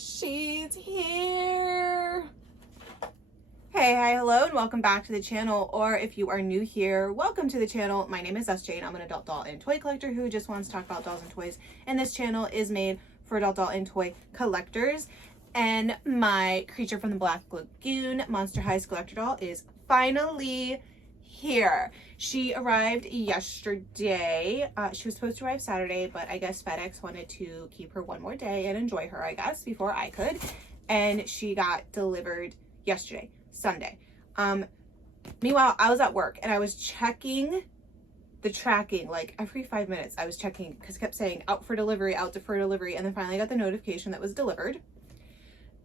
She's here. Hey, hi, hello, and welcome back to the channel. Or if you are new here, welcome to the channel. My name is SJ, and I'm an adult doll and toy collector who just wants to talk about dolls and toys. And this channel is made for adult doll and toy collectors. And my Creature from the Black Lagoon Monster High Skullector doll is finally here. She arrived yesterday. She was supposed to arrive Saturday, but I guess FedEx wanted to keep her one more day and enjoy her, I guess, before I could. And she got delivered yesterday, Sunday. Meanwhile, I was at work and I was checking the tracking, like every 5 minutes I was checking because it kept saying out for delivery, out for delivery, and then finally I got the notification that was delivered.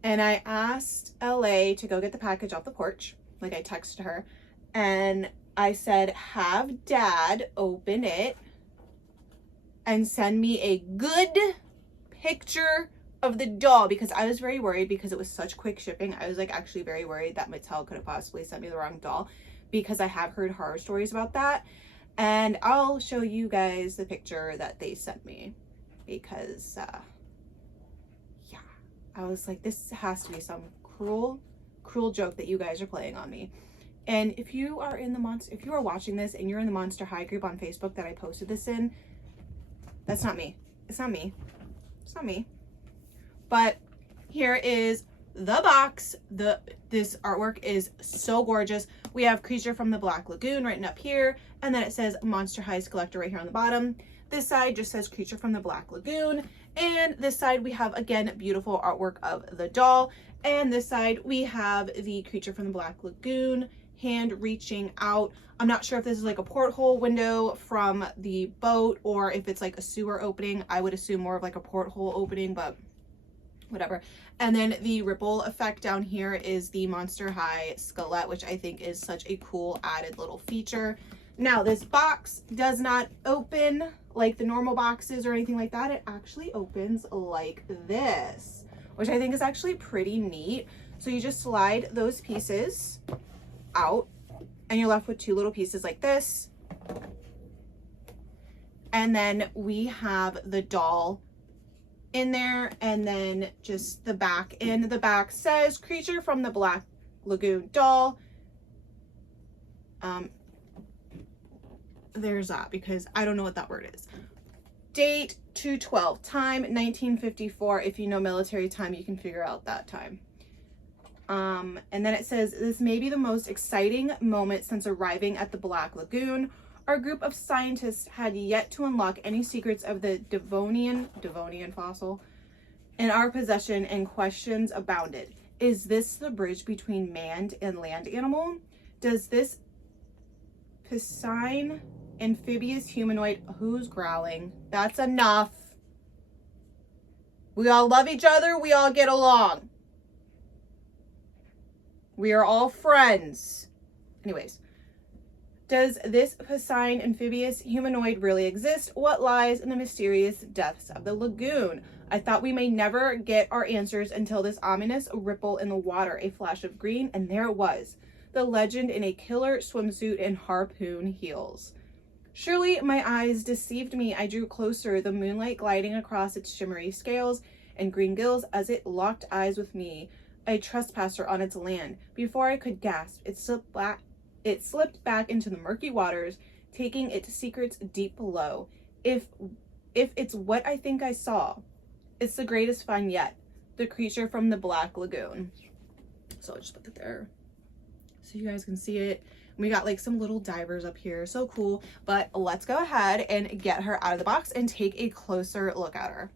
And I asked LA to go get the package off the porch, like I texted her, and I said, have Dad open it and send me a good picture of the doll, because I was very worried because it was such quick shipping. I was like actually very worried that Mattel could have possibly sent me the wrong doll, because I have heard horror stories about that. And I'll show you guys the picture that they sent me, because yeah, I was like, this has to be some cruel joke that you guys are playing on me. And if you are in the if you are watching this and you're in the Monster High group on Facebook that I posted this in, that's not me. It's not me. It's not me. But here is the box. This artwork is so gorgeous. We have Creature from the Black Lagoon written up here, and then it says Monster High Skullector right here on the bottom. This side just says Creature from the Black Lagoon, and this side we have, again, beautiful artwork of the doll, and this side we have the Creature from the Black Lagoon hand reaching out. I'm not sure if this is like a porthole window from the boat or if it's like a sewer opening. I would assume more of like a porthole opening, but whatever. And then the ripple effect down here is the Monster High Skullet, which I think is such a cool added little feature. Now, this box does not open like the normal boxes or anything like that. It actually opens like this, which I think is actually pretty neat. So you just slide those pieces out and you're left with two little pieces like this. And then we have the doll in there, and then just the back. In the back says Creature from the Black Lagoon doll. There's that, because I don't know what that word is. Date 2/12, time 1954. If you know military time, you can figure out that time. And then it says, this may be the most exciting moment since arriving at the Black Lagoon. Our group of scientists had yet to unlock any secrets of the Devonian fossil in our possession, and questions abounded. Is this the bridge between man and land animal? Does this piscine amphibious humanoid, who's growling? That's enough. We all love each other. We all get along. We are all friends. Anyways. Does this piscine amphibious humanoid really exist? What lies in the mysterious depths of the lagoon? I thought we may never get our answers until this ominous ripple in the water, a flash of green, and there it was. The legend in a killer swimsuit and harpoon heels. Surely my eyes deceived me. I drew closer, the moonlight gliding across its shimmery scales and green gills as it locked eyes with me, a trespasser on its land. Before I could gasp, it slipped back into the murky waters, taking its secrets deep below. If it's what I think I saw, it's the greatest find yet. The Creature from the Black Lagoon. So I'll just put it there so you guys can see it. We got like some little divers up here. So cool. But let's go ahead and get her out of the box and take a closer look at her.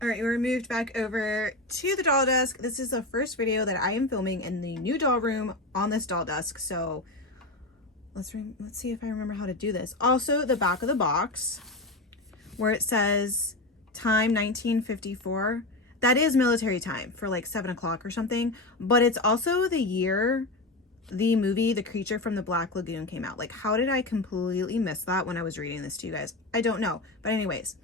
All right, we're moved back over to the doll desk. This is the first video that I am filming in the new doll room on this doll desk. So let's see if I remember how to do this. Also, the back of the box where it says time 1954, that is military time for like 7 o'clock or something. But it's also the year the movie The Creature from the Black Lagoon came out. Like, how did I completely miss that when I was reading this to you guys? I don't know. But anyways.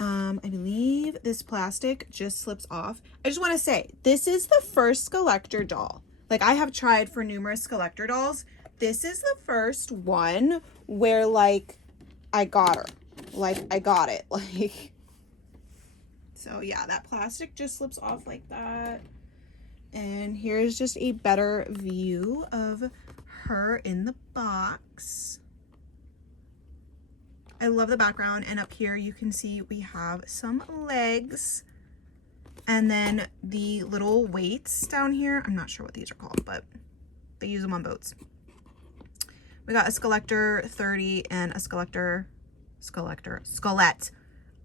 I believe this plastic just slips off. I just want to say, this is the first Skullector doll. Like, I have tried for numerous Skullector dolls. This is the first one where, like, I got her. Like, I got it. Like, So yeah, that plastic just slips off like that. And here's just a better view of her in the box. I love the background, and up here you can see we have some legs, and then the little weights down here. I'm not sure what these are called, but they use them on boats. We got a Skullector 30 and a Skullector.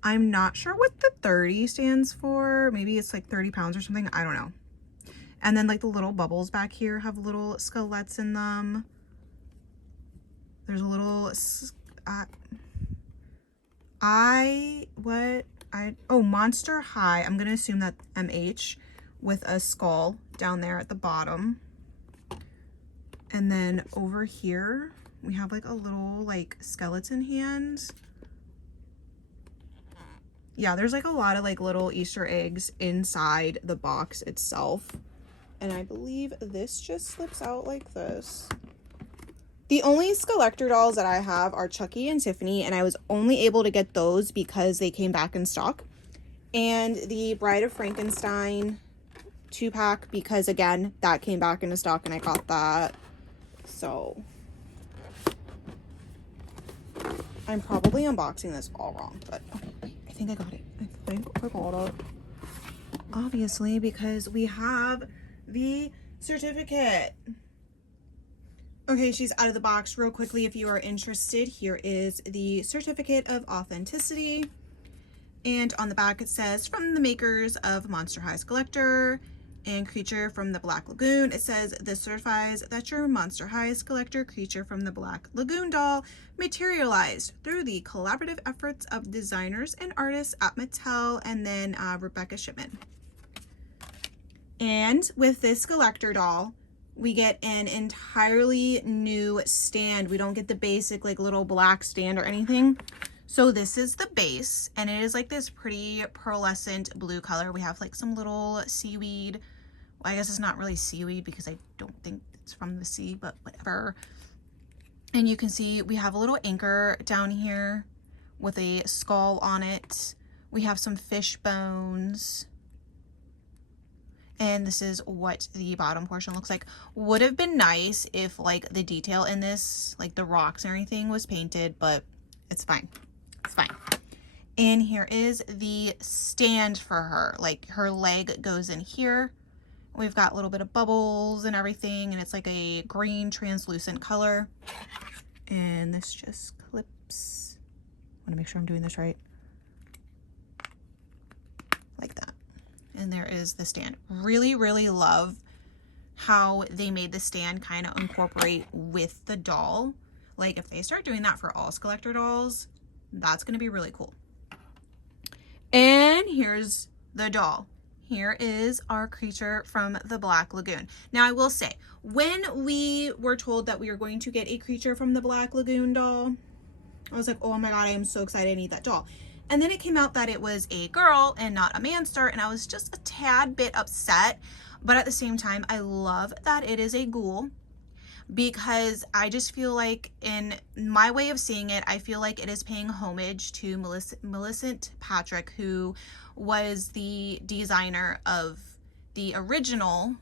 I'm not sure what the 30 stands for. Maybe it's like 30 pounds or something. I don't know. And then like the little bubbles back here have little skeletons in them. There's a little, Monster High. I'm going to assume that MH with a skull down there at the bottom. And then over here, we have like a little like skeleton hand. Yeah, there's like a lot of like little Easter eggs inside the box itself. And I believe this just slips out like this. The only Skullector dolls that I have are Chucky and Tiffany, and I was only able to get those because they came back in stock. And the Bride of Frankenstein 2-pack, because again, that came back into stock and I got that. So I'm probably unboxing this all wrong, but okay, wait, I think I got it. I think I got it. Obviously, because we have the certificate. Okay, she's out of the box. Real quickly, if you are interested, here is the certificate of authenticity. And on the back it says, from the makers of Monster High Skullector and Creature from the Black Lagoon. It says, this certifies that your Monster High Skullector Creature from the Black Lagoon doll materialized through the collaborative efforts of designers and artists at Mattel, and then Rebecca Shipman. And with this Skullector doll, we get an entirely new stand. We don't get the basic like little black stand or anything. So this is the base, and it is like this pretty pearlescent blue color. We have like some little seaweed. Well, I guess it's not really seaweed because I don't think it's from the sea, but whatever. And you can see we have a little anchor down here with a skull on it. We have some fish bones. And this is what the bottom portion looks like. Would have been nice if like the detail in this, like the rocks and everything, was painted, but it's fine. It's fine. And here is the stand for her. Like her leg goes in here. We've got a little bit of bubbles and everything, and it's like a green translucent color. And this just clips. I want to make sure I'm doing this right. Like that. And there is the stand. Really, really love how they made the stand kind of incorporate with the doll. Like if they start doing that for all Skullector dolls, that's going to be really cool. And here's the doll. Here is our Creature from the Black Lagoon. Now I will say, when we were told that we were going to get a Creature from the Black Lagoon doll, I was like, oh my god, I am so excited, I need that doll. And then it came out that it was a girl and not a manster, and I was just a tad bit upset. But at the same time, I love that it is a ghoul, because I just feel like, in my way of seeing it, I feel like it is paying homage to Millicent Patrick, who was the designer of the original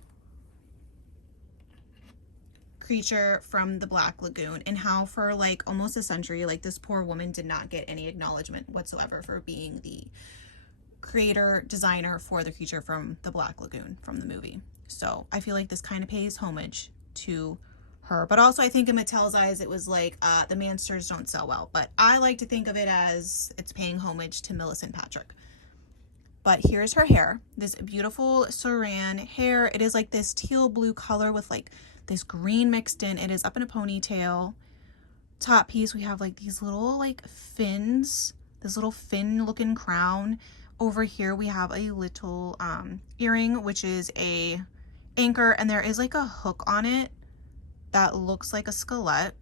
Creature from the Black Lagoon, and how for like almost a century, like this poor woman did not get any acknowledgement whatsoever for being the creator designer for the Creature from the Black Lagoon from the movie. So I feel like this kind of pays homage to her, but also I think in Mattel's eyes it was like the mansters don't sell well, but I like to think of it as it's paying homage to Millicent Patrick. But here's her hair, this beautiful saran hair. It is like this teal blue color with like this green mixed in. It is up in a ponytail. Top piece, we have like these little like fins, this little fin looking crown. Over here we have a little earring, which is a anchor, and there is like a hook on it that looks like a skelet.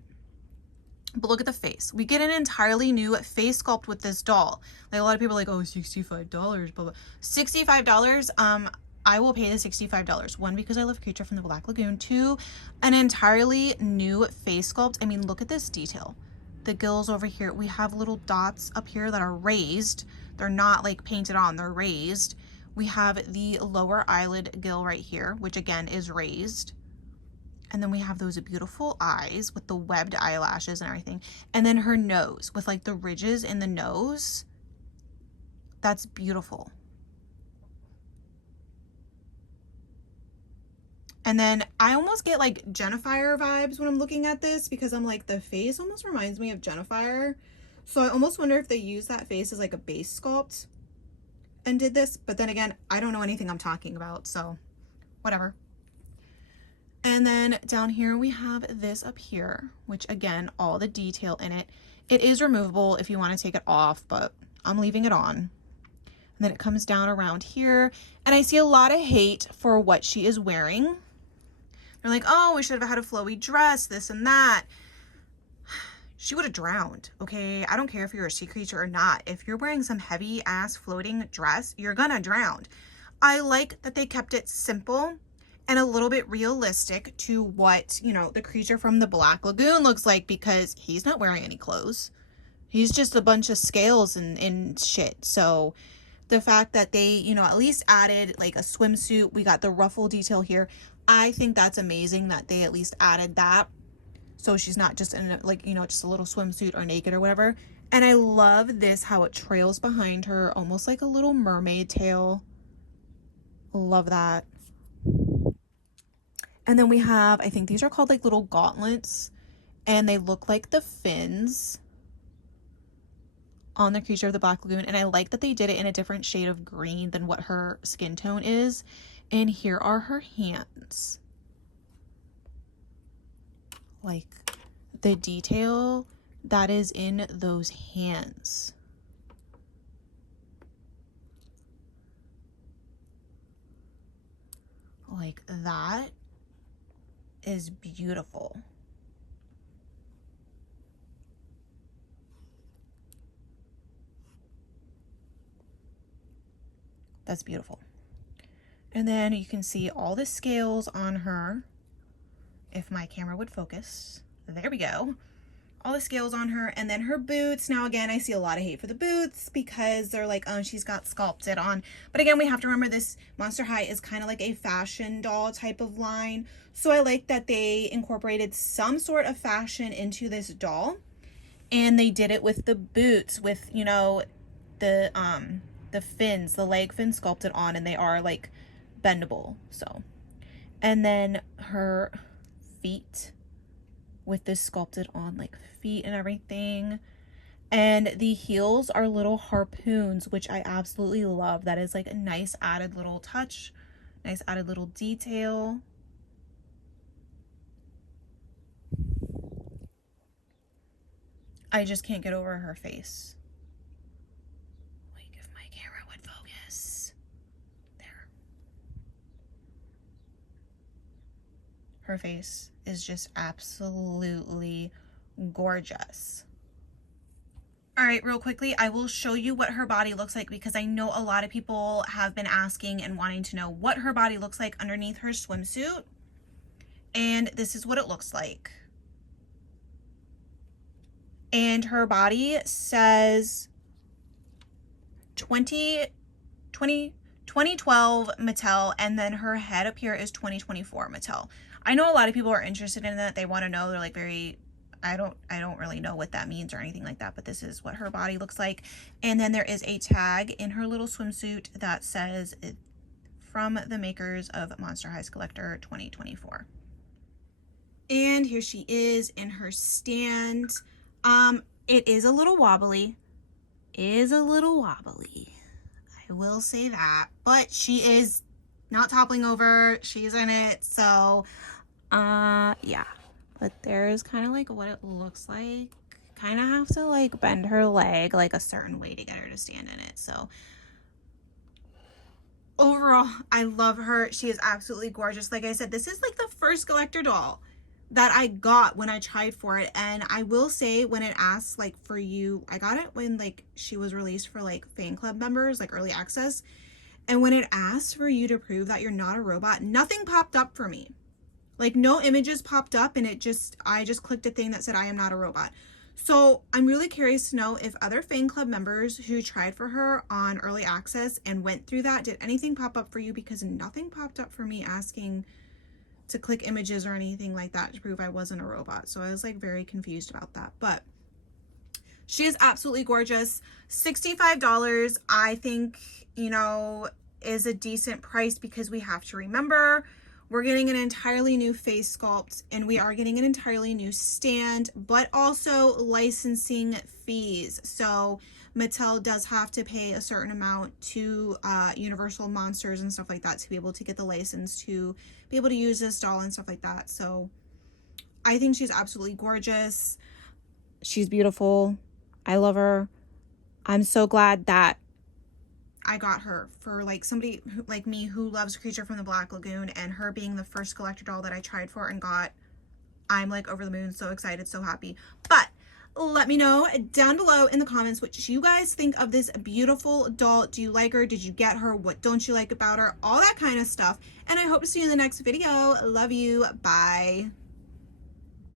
But look at the face. We get an entirely new face sculpt with this doll. Like a lot of people are like, oh, $65, blah, blah. $65, I will pay the $65. One, because I love Creature from the Black Lagoon. Two, an entirely new face sculpt. I mean, look at this detail. The gills over here. We have little dots up here that are raised. They're not like painted on, they're raised. We have the lower eyelid gill right here, which again is raised. And then we have those beautiful eyes with the webbed eyelashes and everything. And then her nose with like the ridges in the nose. That's beautiful. And then I almost get like Jennifer vibes when I'm looking at this, because I'm like, the face almost reminds me of Jennifer. So I almost wonder if they use that face as like a base sculpt and did this. But then again, I don't know anything I'm talking about, so whatever. And then down here we have this up here, which again, all the detail in it. It is removable if you want to take it off, but I'm leaving it on. And then it comes down around here. And I see a lot of hate for what she is wearing. They're like, oh, we should have had a flowy dress, this and that. She would have drowned, okay? I don't care if you're a sea creature or not. If you're wearing some heavy ass floating dress, you're gonna drown. I like that they kept it simple and a little bit realistic to what, you know, the creature from the Black Lagoon looks like, because he's not wearing any clothes. He's just a bunch of scales and shit. So the fact that they, you know, at least added like a swimsuit, we got the ruffle detail here. I think that's amazing that they at least added that. So she's not just in a, like, you know, just a little swimsuit or naked or whatever. And I love this, how it trails behind her, almost like a little mermaid tail. Love that. And then we have, I think these are called like little gauntlets, and they look like the fins on the creature of the Black Lagoon. And I like that they did it in a different shade of green than what her skin tone is. And here are her hands. Like the detail that is in those hands. Like that is beautiful. That's beautiful. And then you can see all the scales on her. If my camera would focus. There we go. All the scales on her. And then her boots. Now again, I see a lot of hate for the boots because they're like, oh, she's got sculpted on. But again, we have to remember this Monster High is kind of like a fashion doll type of line. So I like that they incorporated some sort of fashion into this doll. And they did it with the boots, with, you know, the fins, the leg fins sculpted on, and they are like bendable. So, and then her feet with this sculpted on like feet and everything. And the heels are little harpoons, which I absolutely love. That is like a nice added little touch, nice added little detail. I just can't get over her face. Like if my camera would focus. There. Her face is just absolutely gorgeous. All right, real quickly, I will show you what her body looks like, because I know a lot of people have been asking and wanting to know what her body looks like underneath her swimsuit. And this is what it looks like. And her body says 2012 Mattel, and then her head up here is 2024 Mattel. I know a lot of people are interested in that. They want to know. They're like I don't really know what that means or anything like that, but this is what her body looks like. And then there is a tag in her little swimsuit that says from the makers of Monster High Skullector 2024. And here she is in her stand. It is a little wobbly. I will say that, but she is not toppling over. She's in it. So, yeah, but there's kind of like what it looks like. Kind of have to like bend her leg like a certain way to get her to stand in it. So overall, I love her. She is absolutely gorgeous. Like I said, this is like the first Skullector doll that I got when I tried for it. And I will say, when it asks like for you, I got it when like she was released for like fan club members, like early access. And when it asks for you to prove that you're not a robot, nothing popped up for me. Like no images popped up, and I just clicked a thing that said I am not a robot. So I'm really curious to know if other fan club members who tried for her on early access and went through that, did anything pop up for you? Because nothing popped up for me asking to click images or anything like that to prove I wasn't a robot. So I was like very confused about that. But she is absolutely gorgeous. $65, I think, you know, is a decent price because we have to remember we're getting an entirely new face sculpt and we are getting an entirely new stand, but also licensing fees. So Mattel does have to pay a certain amount to Universal Monsters and stuff like that to be able to get the license to be able to use this doll and stuff like that. So I think she's absolutely gorgeous. She's beautiful. I love her. I'm so glad that I got her for like somebody who, like me, who loves Creature from the Black Lagoon, and her being the first Skullector doll that I tried for and got. I'm like over the moon, so excited, so happy. But let me know down below in the comments what you guys think of this beautiful doll. Do you like her? Did you get her? What don't you like about her? All that kind of stuff. And I hope to see you in the next video. Love you. Bye.